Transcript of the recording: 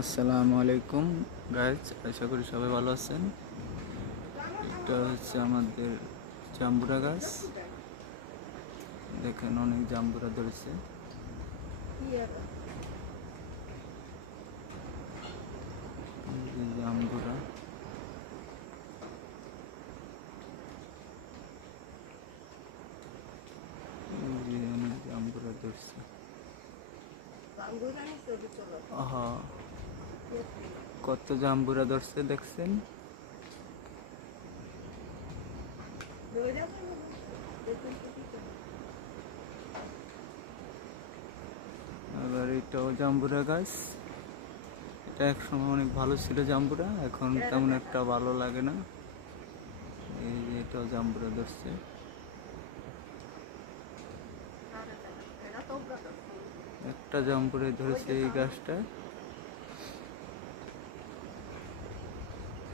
আসসালামু আলাইকুম গাইজ, আশা করি সবাই ভালো আছেন। এটা হচ্ছে আমাদের জাম্বুরা গাছ। দেখেন অনেক জাম্বুরা ধরেছে। জাম্বুরা অনেক জাম্বুরা ধরছে। আহা, কত জাম্বুরা ধরছে দেখছেন। আবার এটাও জাম্বুরা গাছ। এটা একসময় অনেক ভালো ছিল জাম্বুরা, এখন তেমন একটা ভালো লাগে না। এই যে এটাও জাম্বুরা ধরছে। একটা জাম্বুরে ধরেছে এই গাছটা।